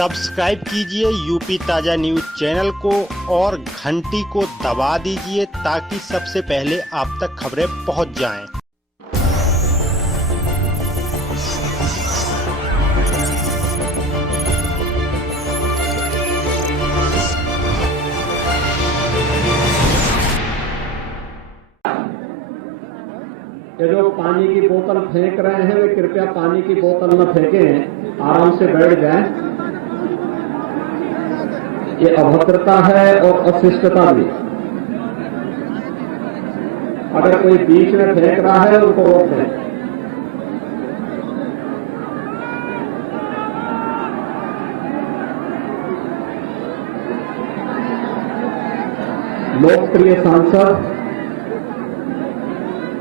Subscribe कीजिए UP ताजा news channel को और घंटी को दबा दीजिए ताकि सबसे पहले आप तक खबरें पहुंच जाएं। ये जो पानी की बोतल फेंक रहे हैं वे कृपया पानी की बोतल न फेंकें, आराम से बैठ जाएं। ये अभद्रता है और अशिष्टता भी। अगर कोई बीच में फेंक रहा है उनको रोक दें। लोकप्रिय सांसद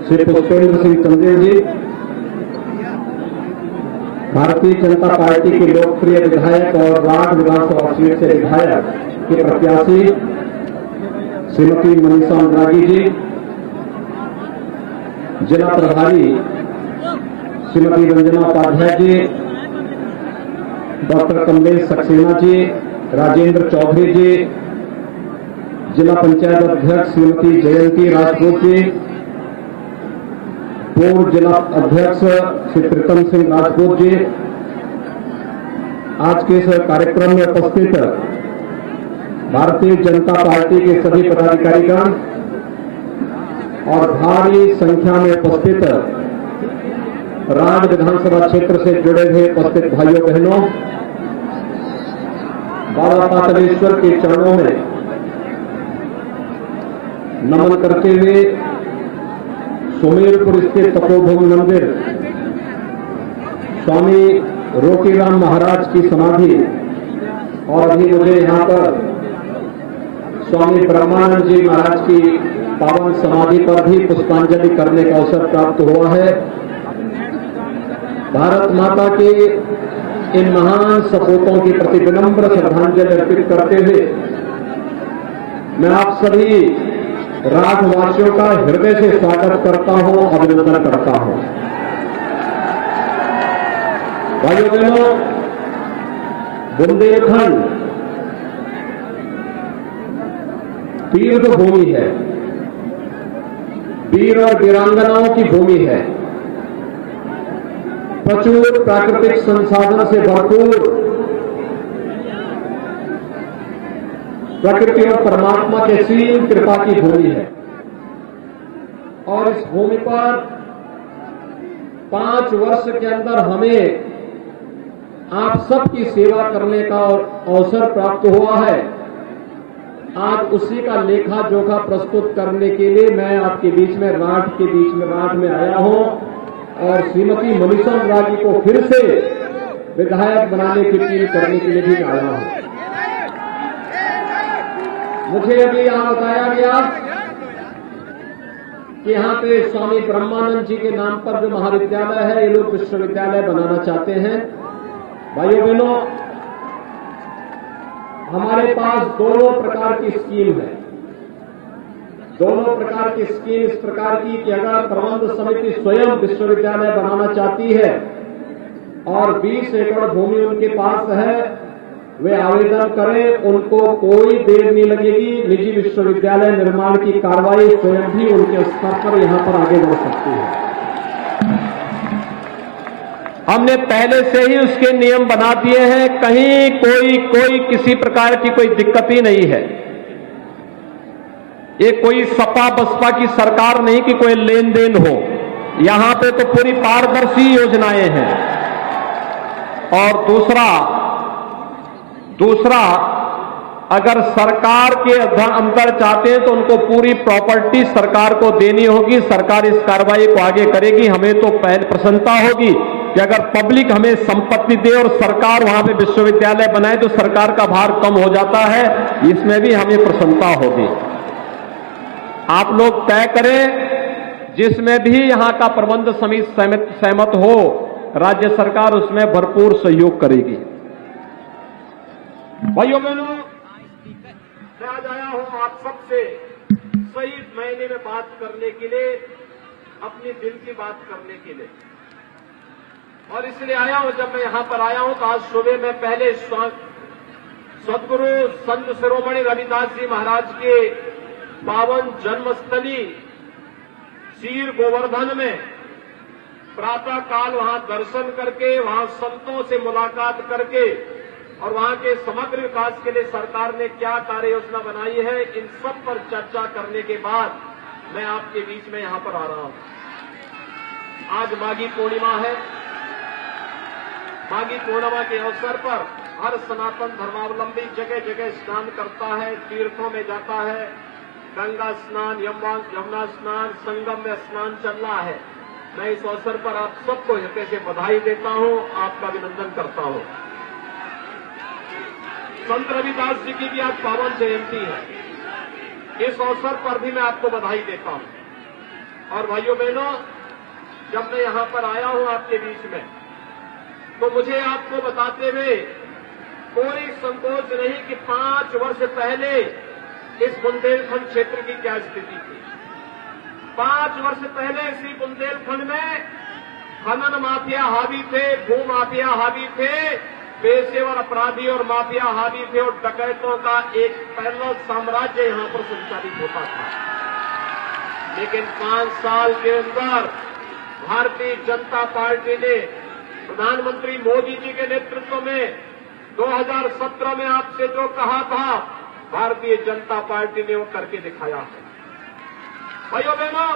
श्री पुष्पेंद्र सिंह चंदेल जी, भारतीय जनता पार्टी के लोकप्रिय विधायक और राठ विधानसभा सीट से विधायक के प्रत्याशी श्रीमती मनीषा अनुरागी जी, जिला प्रभारी श्रीमती रंजना उपाध्याय जी, डॉक्टर कमलेश सक्सेना जी, राजेंद्र चौधरी जी, जिला पंचायत अध्यक्ष श्रीमती जयंती राजपूत जी, पूर्व जिला अध्यक्ष श्री प्रीतम सिंह राजपूत जी, आज के इस कार्यक्रम में उपस्थित भारतीय जनता पार्टी के सभी पदाधिकारीगण और भारी संख्या में उपस्थित राज विधानसभा क्षेत्र से जुड़े हुए उपस्थित भाइयों बहनों, बाबा पाटलेश्वर के चरणों में नमन करते हुए सुमेरपुर स्थित तपोभूमि मंदिर स्वामी रोकीराम महाराज की समाधि और अभी मुझे यहाँ पर स्वामी ब्रह्मानंद जी महाराज की पावन समाधि पर भी पुष्पांजलि करने का अवसर प्राप्त हुआ है। भारत माता के इन महान सपूतों के प्रति विनम्र श्रद्धांजलि अर्पित करते हुए मैं आप सभी राजवासियों का हृदय से स्वागत करता हूं, अभिनंदन करता हूं। भाइयों बहनों, बुंदेलखंड तीर्थ भूमि है, वीर और वीरांगनाओं की भूमि है, प्रचुर प्राकृतिक संसाधन से भरपूर, प्रकृति और परमात्मा के सीम कृपा की भूमि है। और इस भूमि पर 5 वर्ष के अंदर हमें आप सबकी सेवा करने का अवसर प्राप्त हुआ है। आज उसी का लेखा जोखा प्रस्तुत करने के लिए मैं आपके बीच में राठ में आया हूं और श्रीमती मनीषा अनुरागी को फिर से विधायक बनाने की अपील करने के लिए भी आया हूं। मुझे अभी यहां बताया गया कि यहां पे स्वामी ब्रह्मानंद जी के नाम पर जो महाविद्यालय है, ये लोग विश्वविद्यालय बनाना चाहते हैं। भाइयों बहनों, हमारे पास दोनों प्रकार की स्कीम है। दोनों प्रकार की स्कीम इस प्रकार की कि अगर प्रबंध समिति स्वयं विश्वविद्यालय बनाना चाहती है और 20 एकड़ भूमि उनके पास है, वे आवेदन करें, उनको कोई देर नहीं लगेगी। निजी विश्वविद्यालय निर्माण की कार्रवाई स्वयं भी उनके स्तर पर यहां पर आगे बढ़ सकती है। हमने पहले से ही उसके नियम बना दिए हैं, कहीं कोई किसी प्रकार की कोई दिक्कत ही नहीं है। ये कोई सपा बसपा की सरकार नहीं कि कोई लेन देन हो, यहां पे तो पूरी पारदर्शी योजनाएं हैं। और दूसरा अगर सरकार के अंदर चाहते हैं तो उनको पूरी प्रॉपर्टी सरकार को देनी होगी। सरकार इस कार्रवाई को आगे करेगी। हमें तो पहले प्रसन्नता होगी कि अगर पब्लिक हमें संपत्ति दे और सरकार वहां पे विश्वविद्यालय बनाए तो सरकार का भार कम हो जाता है, इसमें भी हमें प्रसन्नता होगी। आप लोग तय करें, जिसमें भी यहां का प्रबंध समिति सहमत हो, राज्य सरकार उसमें भरपूर सहयोग करेगी। भाइयों बहनों, मैं आज आया हूं आप सबसे सही महीने में बात करने के लिए, अपने दिल की बात करने के लिए। और इसलिए आया हूं, जब मैं यहां पर आया हूं तो आज सुबह मैं पहले सदगुरु संत शिरोमणि रविदास जी महाराज के पावन जन्मस्थली सीर गोवर्धन में प्रातः काल वहां दर्शन करके, वहां संतों से मुलाकात करके और वहां के समग्र विकास के लिए सरकार ने क्या कार्य योजना बनाई है, इन सब पर चर्चा करने के बाद मैं आपके बीच में यहां पर आ रहा हूं। आज माघी पूर्णिमा है। माघी पूर्णिमा के अवसर पर हर सनातन धर्मावलंबी जगह जगह स्नान करता है, तीर्थों में जाता है। गंगा स्नान, यमुना स्नान, संगम में स्नान चल रहा है। मैं इस अवसर पर आप सबको हृदय से बधाई देता हूं, आपका अभिनंदन करता हूं। संत रविदास जी की भी आज पावन जयंती है। इस अवसर पर भी मैं आपको बधाई देता हूं। और भाइयों बहनों, जब मैं यहां पर आया हूं आपके बीच में, तो मुझे आपको बताते हुए कोई संकोच नहीं कि 5 वर्ष पहले इस बुंदेलखंड क्षेत्र की क्या स्थिति थी। 5 वर्ष पहले इसी बुंदेलखंड में खनन माफिया हावी थे, भू माफिया हावी थे, पेशेवर अपराधी और माफिया हावी थे और डकैतों का एक पैरेलल साम्राज्य यहां पर संचालित होता था। लेकिन 5 साल के अंदर भारतीय जनता पार्टी ने प्रधानमंत्री मोदी जी के नेतृत्व में 2017 में आपसे जो कहा था, भारतीय जनता पार्टी ने वो करके दिखाया है। भाइयों बहनों,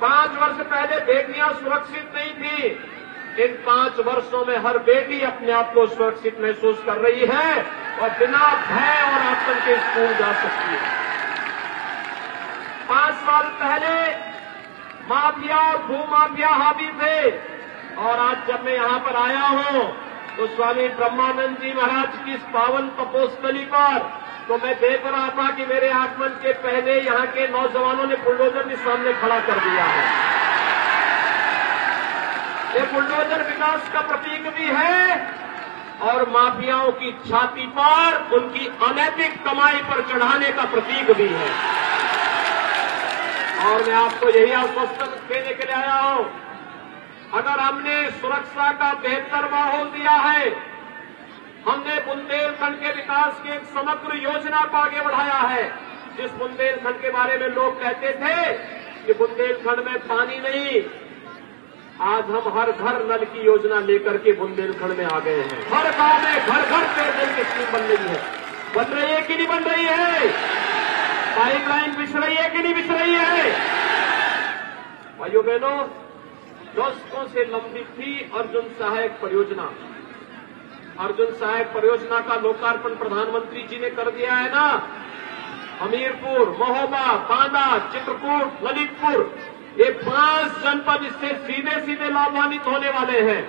5 वर्ष पहले बेटियां सुरक्षित नहीं थी। इन 5 वर्षों में हर बेटी अपने आप को सुरक्षित महसूस कर रही है और बिना भय और आतंक के स्कूल जा सकती है। 5 साल पहले माफिया और भूमाफिया हावी थे और आज जब मैं यहां पर आया हूं तो स्वामी ब्रह्मानंद जी महाराज की इस पावन तपोस्थली पर तो मैं देख रहा था कि मेरे आगमन के पहले यहां के नौजवानों ने बुलडोजर के सामने खड़ा कर दिया है। ये बुलडोजर विकास का प्रतीक भी है और माफियाओं की छाती पर उनकी अनैतिक कमाई पर चढ़ाने का प्रतीक भी है। और मैं आपको यही आश्वासन देने के लिए आया हूं, अगर हमने सुरक्षा का बेहतर माहौल दिया है, हमने बुंदेलखंड के विकास की एक समग्र योजना को आगे बढ़ाया है। जिस बुंदेलखंड के बारे में लोग कहते थे कि बुंदेलखंड में पानी नहीं, आज हम हर घर नल की योजना लेकर के बुंदेलखंड में आ गए हैं। हर गांव में घर घर पेयजल की स्कीम बन रही है। बन रही है कि नहीं बन रही है? पाइपलाइन बिछ रही है कि नहीं बिछ रही है? भाइयों बहनों, दशकों से लंबित थी अर्जुन सहायक परियोजना। अर्जुन सहायक परियोजना का लोकार्पण प्रधानमंत्री जी ने कर दिया है ना। हमीरपुर, महोबा, बांदा, चित्रकूट, ललितपुर, ये 5 जनपद इससे सीधे सीधे लाभान्वित होने वाले हैं।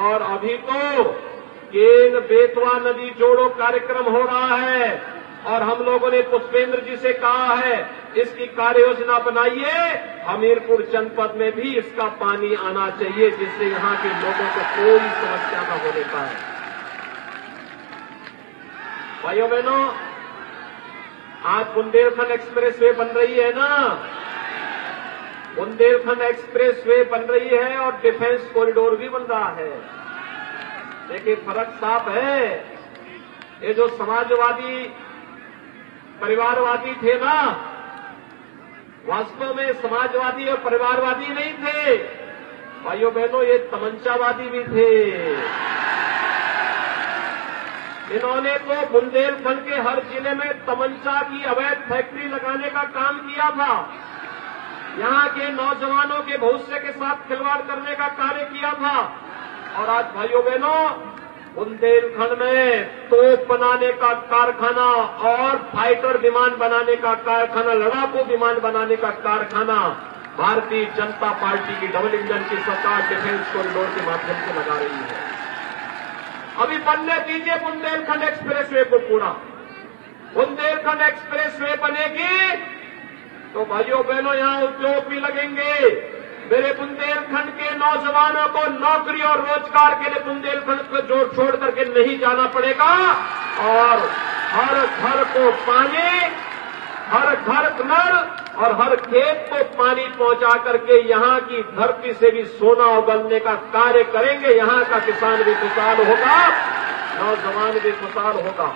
और अभी तो केन बेतवा नदी जोड़ो कार्यक्रम हो रहा है और हम लोगों ने पुष्पेंद्र जी से कहा है इसकी कार्य योजना बनाइए। हमीरपुर जनपद में भी इसका पानी आना चाहिए जिससे यहां के लोगों को कोई समस्या न होने पाए। भाइयों बहनों, आज बुंदेलखंड एक्सप्रेस वे बन रही है ना। बुंदेलखंड एक्सप्रेस वे बन रही है और डिफेंस कॉरिडोर भी बन रहा है। देखिए फर्क साफ है। ये जो समाजवादी परिवारवादी थे ना, वास्तव में समाजवादी और परिवारवादी नहीं थे भाइयों बहनों, ये तमंचावादी भी थे। इन्होंने तो बुंदेलखंड के हर जिले में तमंचा की अवैध फैक्ट्री लगाने का काम किया था। यहां के नौजवानों के भविष्य के साथ खिलवाड़ करने का कार्य किया था। और आज भाइयों बहनों, बुंदेलखंड में तोप बनाने का कारखाना और फाइटर विमान बनाने का कारखाना, लड़ाकू विमान बनाने का कारखाना भारतीय जनता पार्टी की डबल इंजन की सरकार डिफेंस कॉरिडोर के माध्यम से लगा रही है। अभी बनने दीजिए बुंदेलखंड एक्सप्रेसवे को पूरा। बुंदेलखंड एक्सप्रेसवे बनेगी तो भाइयों बहनों यहां उद्योग भी लगेंगे। मेरे बुंदेलखंड के नौजवानों को नौकरी और रोजगार के लिए बुंदेलखंड को जोड़ छोड़ करके नहीं जाना पड़ेगा और हर घर को पानी, हर घर नल और हर खेत को पानी पहुंचा करके यहां की धरती से भी सोना उगलने का कार्य करेंगे। यहां का किसान भी खुशहाल होगा। नौजवान भी खुशहाल होगा।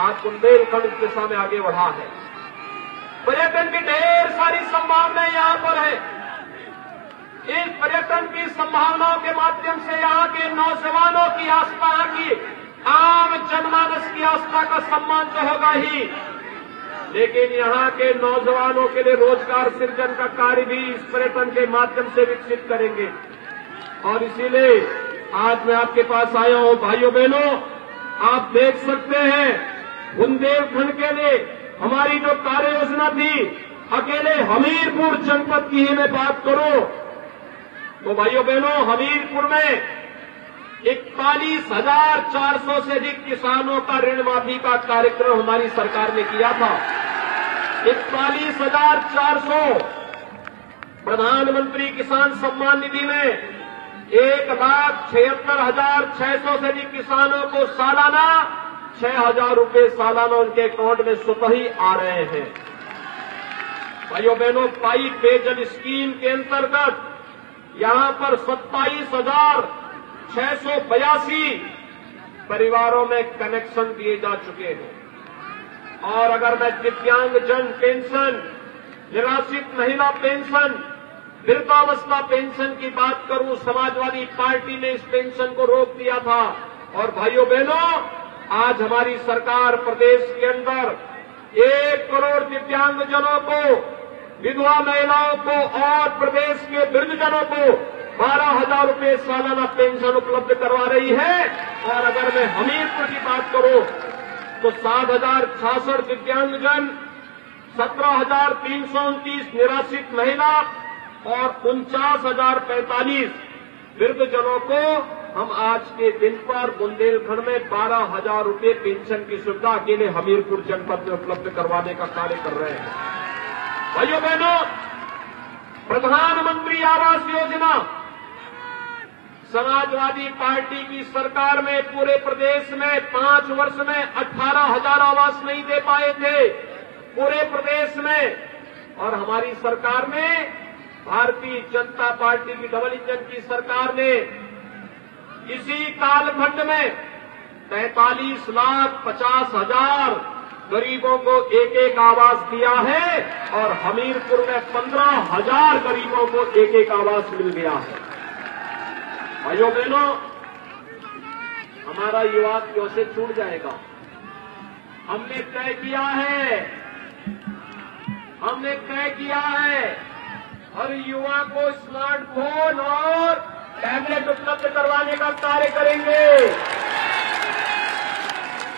आज बुंदेलखंड इस दिशा में आगे बढ़ा है। पर्यटन की ढेर सारी संभावनाएं यहाँ पर है। इस पर्यटन की संभावनाओं के माध्यम से यहाँ के नौजवानों की आस्था, यहाँ की आम जनमानस की आस्था का सम्मान तो होगा ही, लेकिन यहाँ के नौजवानों के लिए रोजगार सृजन का कार्य भी इस पर्यटन के माध्यम से विकसित करेंगे। और इसीलिए आज मैं आपके पास आया हूं। भाइयों बहनों, आप देख सकते हैं बुंदेलखंड के लिए हमारी जो कार्य योजना थी, अकेले हमीरपुर जनपद की ही मैं बात करूं तो भाइयों बहनों, हमीरपुर में 41,400 से अधिक किसानों का ऋण माफी का कार्यक्रम हमारी सरकार ने किया था। 41,400 प्रधानमंत्री किसान सम्मान निधि में 1,76,600 से अधिक किसानों को सालाना 6,000 रुपये सालाना उनके अकाउंट में स्वतः ही आ रहे हैं। भाइयों बहनों, पाइप पेयजल स्कीम के अंतर्गत यहां पर 27,682 परिवारों में कनेक्शन दिए जा चुके हैं। और अगर मैं दिव्यांगजन पेंशन, निराश्रित महिला पेंशन, वृद्धावस्था पेंशन की बात करूं, समाजवादी पार्टी ने इस पेंशन को रोक दिया था। और भाइयों बहनों, आज हमारी सरकार प्रदेश के अंदर 1 करोड़ दिव्यांगजनों को, विधवा महिलाओं को और प्रदेश के वृद्धजनों को 12,000 रुपये सालाना पेंशन उपलब्ध करवा रही है। और अगर मैं हमीरपुर की बात करूं तो 7,066 दिव्यांगजन, 17,329 निराश्रित महिला और 49,045 वृद्धजनों को हम आज के दिन पर बुंदेलखंड में 12,000 रुपये पेंशन की सुविधा अकेले हमीरपुर जनपद में उपलब्ध करवाने का कार्य कर रहे हैं। भाइयों बहनों, प्रधानमंत्री आवास योजना समाजवादी पार्टी की सरकार में पूरे प्रदेश में 5 वर्ष में 18,000 आवास नहीं दे पाए थे पूरे प्रदेश में। और हमारी सरकार ने, भारतीय जनता पार्टी की डबल इंजन की सरकार ने इसी कालखंड में 43,50,000 गरीबों को एक आवास दिया है और हमीरपुर में 15,000 गरीबों को एक आवास मिल गया है। भाइयों बहनों, हमारा युवा क्यों से छूट जाएगा? हमने तय किया है हर युवा को स्मार्टफोन और टैबलेट उपलब्ध करवाने का कार्य करेंगे।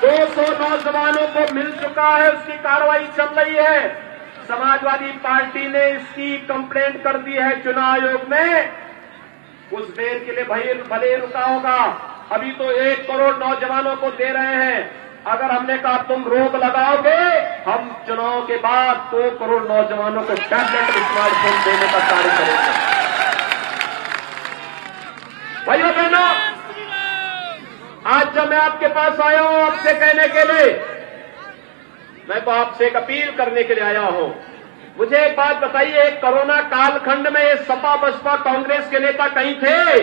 200 नौजवानों को मिल चुका है, उसकी कार्रवाई चल रही है। समाजवादी पार्टी ने इसकी कंप्लेंट कर दी है चुनाव आयोग में। कुछ देर के लिए भले रुका होगा, अभी तो 1 करोड़ नौजवानों को दे रहे हैं। अगर हमने कहा तुम रोक लगाओगे, हम चुनाव के बाद 2 करोड़ नौजवानों को टैबलेट स्मार्टफोन देने का कार्य करेंगे। भाइयों बहनों, आज जब मैं आपके पास आया हूं आपसे कहने के लिए, मैं तो आपसे एक अपील करने के लिए आया हूं। मुझे एक बात बताइए, कोरोना कालखंड में ये सपा बसपा कांग्रेस के नेता कहीं थे?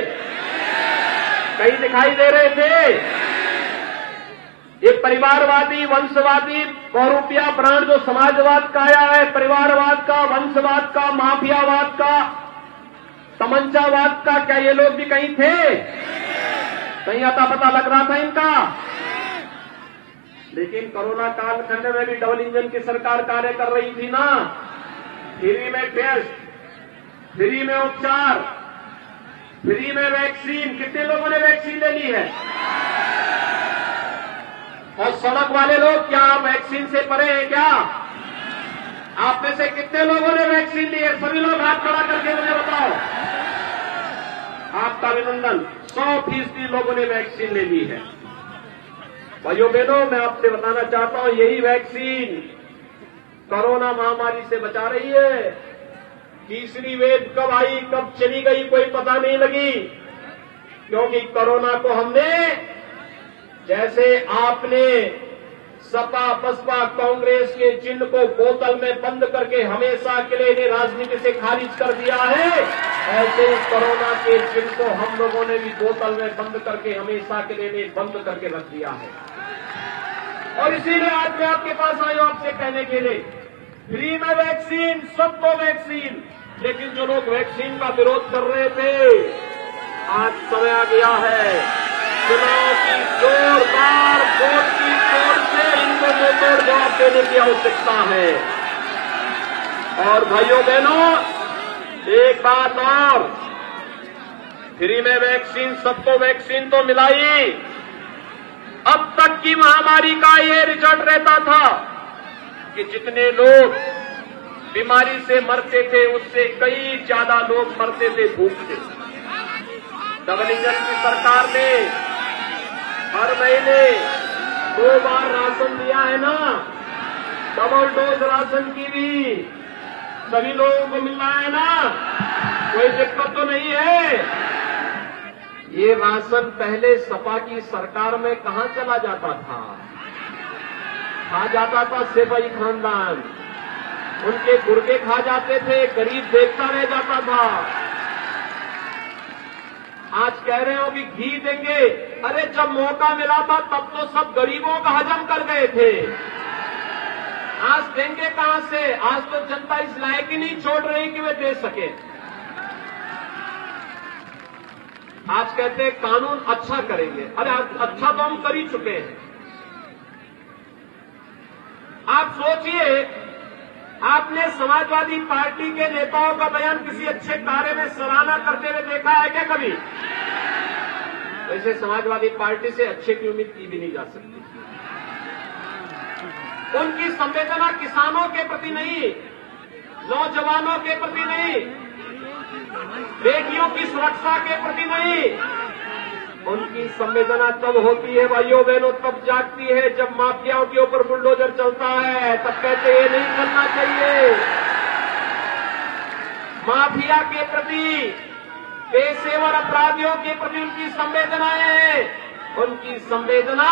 कहीं दिखाई दे रहे थे? ये परिवारवादी, वंशवादी, बहुरूपिया ब्रांड जो समाजवाद का आया है, परिवारवाद का, वंशवाद का, माफियावाद का, तमंचावाद का, क्या ये लोग भी कहीं थे? कहीं आता पता लग रहा था इनका? लेकिन कोरोना कालखंड में भी डबल इंजन की सरकार कार्य कर रही थी ना। फ्री में टेस्ट, फ्री में उपचार, फ्री में वैक्सीन। कितने लोगों ने वैक्सीन ले ली है? और सड़क वाले लोग क्या वैक्सीन से परे हैं क्या? आप में से कितने लोगों ने वैक्सीन ली है? सभी लोग हाथ खड़ा करके मुझे बताओ। आपका अभिनंदन, 100% लोगों ने वैक्सीन ले ली है। भाइयों बहनों, मैं आपसे बताना चाहता हूं, यही वैक्सीन कोरोना महामारी से बचा रही है। तीसरी वेव कब आई, कब चली गई, कोई पता नहीं लगी, क्योंकि कोरोना को हमने, जैसे आपने सपा बसपा कांग्रेस के चिन्ह को बोतल में बंद करके हमेशा के लिए इन्हें राजनीति से खारिज कर दिया है, ऐसे ही कोरोना के जिन को हम लोगों ने भी बोतल में बंद करके हमेशा के लिए बंद करके रख दिया है। और इसीलिए आज मैं आपके पास आया आपसे कहने के लिए, फ्री में वैक्सीन, सबको वैक्सीन। लेकिन जो लोग वैक्सीन का विरोध कर रहे थे, आज समय आ गया है चुनाव की जोरदार वोट की तोड़ से इनको मुंहतोड़ जवाब देने की आवश्यकता है। और भाइयों बहनों, एक बात और, फ्री में वैक्सीन, सबको वैक्सीन तो मिलाई। अब तक की महामारी का ये रिजल्ट रहता था कि जितने लोग बीमारी से मरते थे उससे कई ज्यादा लोग मरते थे भूख से। डबल इंजन की सरकार ने हर महीने 2 बार राशन दिया है ना, डबल डोज राशन की भी सभी लोगों को मिल रहा है ना, कोई दिक्कत तो नहीं है। ये राशन पहले सपा की सरकार में कहां चला जाता था? खा जाता था सिपाही खानदान, उनके गुर्गे खा जाते थे, गरीब देखता रह जाता था। आज कह रहे हो कि घी देंगे, अरे जब मौका मिला था तब तो सब गरीबों का हजम कर गए थे। आज देंगे कहां से? आज तो जनता इस लायक ही नहीं छोड़ रही कि वे दे सके। आज कहते हैं कानून अच्छा करेंगे, अरे अच्छा तो हम कर ही चुके हैं। आप सोचिए, आपने समाजवादी पार्टी के नेताओं का बयान किसी अच्छे कार्य में सराहना करते हुए देखा है क्या कभी? वैसे समाजवादी पार्टी से अच्छे की उम्मीद की भी नहीं जा सकती। उनकी संवेदना किसानों के प्रति नहीं, नौजवानों के प्रति नहीं, बेटियों की सुरक्षा के प्रति नहीं। उनकी संवेदना तब होती है भाइयों बहनों, तब जागती है जब माफियाओं के ऊपर बुलडोजर चलता है। तब कहते ये नहीं करना चाहिए। माफिया के प्रति, पेशेवर अपराधियों के प्रति उनकी संवेदनाएं हैं। उनकी संवेदना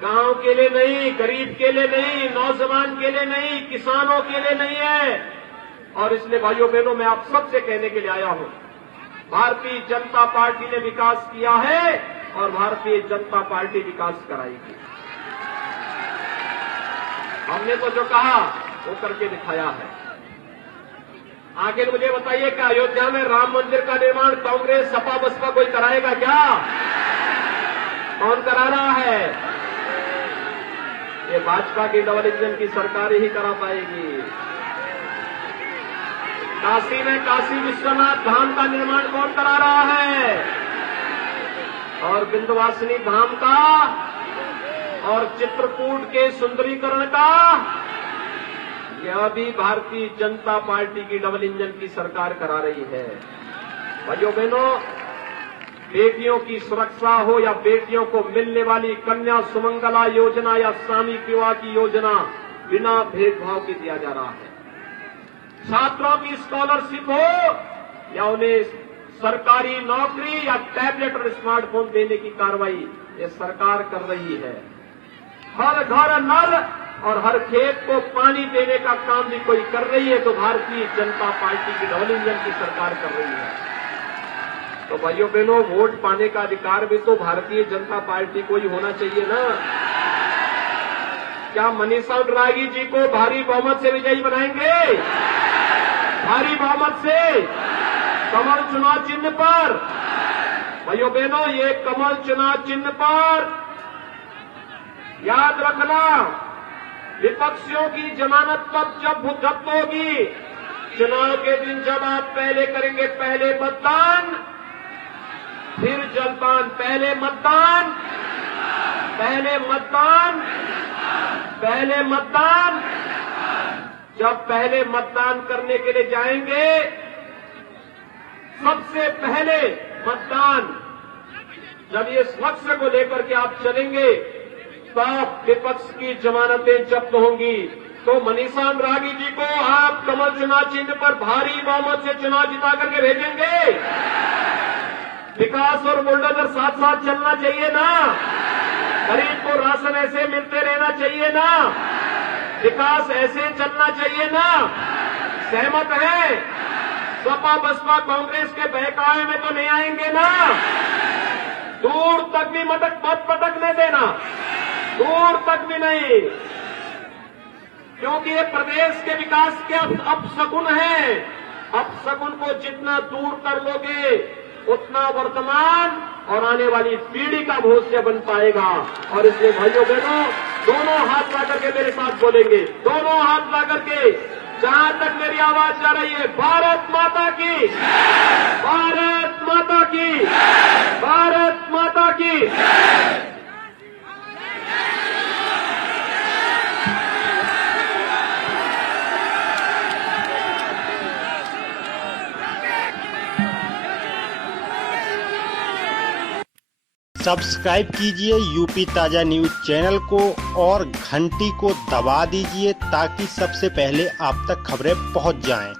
गांव के लिए नहीं, गरीब के लिए नहीं, नौजवान के लिए नहीं, किसानों के लिए नहीं है। और इसलिए भाइयों बहनों, मैं आप सबसे कहने के लिए आया हूं, भारतीय जनता पार्टी ने विकास किया है और भारतीय जनता पार्टी विकास कराएगी। हमने तो जो कहा वो करके दिखाया है। आखिर मुझे बताइए कि अयोध्या में राम मंदिर का निर्माण कांग्रेस, सपा, बसपा कोई कराएगा क्या? कौन करा रहा है? ये भाजपा की डबल इंजन की सरकार ही करा पाएगी। काशी में काशी विश्वनाथ धाम का निर्माण कौन करा रहा है? और विंध्यवासिनी धाम का और चित्रकूट के सुंदरीकरण का, यह भी भारतीय जनता पार्टी की डबल इंजन की सरकार करा रही है। भाइयों बहनों, बेटियों की सुरक्षा हो या बेटियों को मिलने वाली कन्या सुमंगला योजना या सामूहिक विवाह की योजना, बिना भेदभाव के दिया जा रहा है। छात्रों की स्कॉलरशिप हो या उन्हें सरकारी नौकरी या टैबलेट और स्मार्टफोन देने की कार्रवाई ये सरकार कर रही है। हर घर नल और हर खेत को पानी देने का काम भी कोई कर रही है, तो भारतीय जनता पार्टी की डबल इंजन की सरकार कर रही है। तो भाइयों बहनों, वोट पाने का अधिकार भी तो भारतीय जनता पार्टी को ही होना चाहिए ना। क्या मनीषा ड्रागी जी को भारी बहुमत से विजयी बनाएंगे? भारी बहुमत से, कमल चुनाव चिन्ह पर। भाइयों बहनों, ये कमल चुनाव चिन्ह पर याद रखना, विपक्षियों की जमानत तब जब जब्त होगी, चुनाव के दिन जब आप पहले करेंगे पहले मतदान, फिर जलपान। पहले मतदान, पहले मतदान, पहले मतदान। जब पहले मतदान करने के लिए जाएंगे, सबसे पहले मतदान जब ये लक्ष्य को लेकर के आप चलेंगे, तब विपक्ष की जमानतें जब्त होंगी। तो मनीषा ड्रागी जी को आप कमल चुनाव चिन्ह पर भारी बहुमत से चुनाव जिता करके भेजेंगे। विकास और बुलडोजर साथ साथ चलना चाहिए ना। गरीब को राशन ऐसे मिलते रहना चाहिए ना। विकास ऐसे चलना चाहिए ना। सहमत है? सपा बसपा कांग्रेस के बहकावे में तो नहीं आएंगे ना। दूर तक भी मत पटकने देना, दूर तक भी नहीं, क्योंकि ये प्रदेश के विकास के अपशकुन है। अपशकुन को जितना दूर कर लोगे उतना वर्तमान और आने वाली पीढ़ी का भविष्य बन पाएगा। और इसलिए भाइयों बहनों, दोनों हाथ ला करके मेरे साथ बोलेंगे, दोनों हाथ ला करके, जहां तक मेरी आवाज जा रही है, भारत माता की, भारत माता की, भारत माता की। सब्सक्राइब कीजिए यूपी ताजा न्यूज चैनल को और घंटी को दबा दीजिए ताकि सबसे पहले आप तक खबरें पहुंच जाएं।